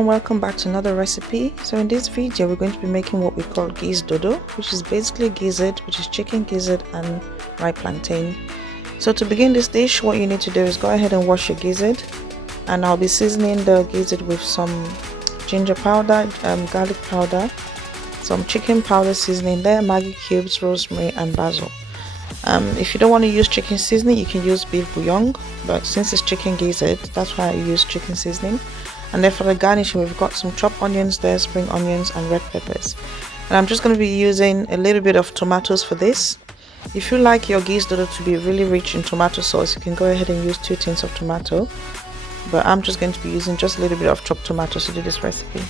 everyone, welcome back to another recipe. So in this video we're going to be making what we call Gizdodo, which is basically gizzard, which is chicken gizzard and ripe plantain. So to begin this dish, what you need to do is go ahead and wash your gizzard, and I'll be seasoning the gizzard with some ginger powder, garlic powder, some chicken powder seasoning there, Maggi cubes, rosemary and basil. If you don't want to use chicken seasoning, you can use beef bouillon, but since it's chicken gizzard, that's why I use chicken seasoning. And then for the garnishing, we've got some chopped onions there, spring onions and red peppers. And I'm just going to be using a little bit of tomatoes for this. If you like your Gizdodo to be really rich in tomato sauce, you can go ahead and use 2 tins of tomato, but I'm just going to be using just a little bit of chopped tomatoes to do this recipe.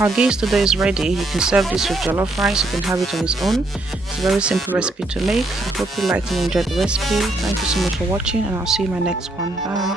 Our Gizdodo is ready. You can serve this with jollof rice, you can have it on its own. It's a very simple recipe to make. I hope you liked and enjoyed the recipe. Thank you so much for watching, and I'll see you in my next one. Bye.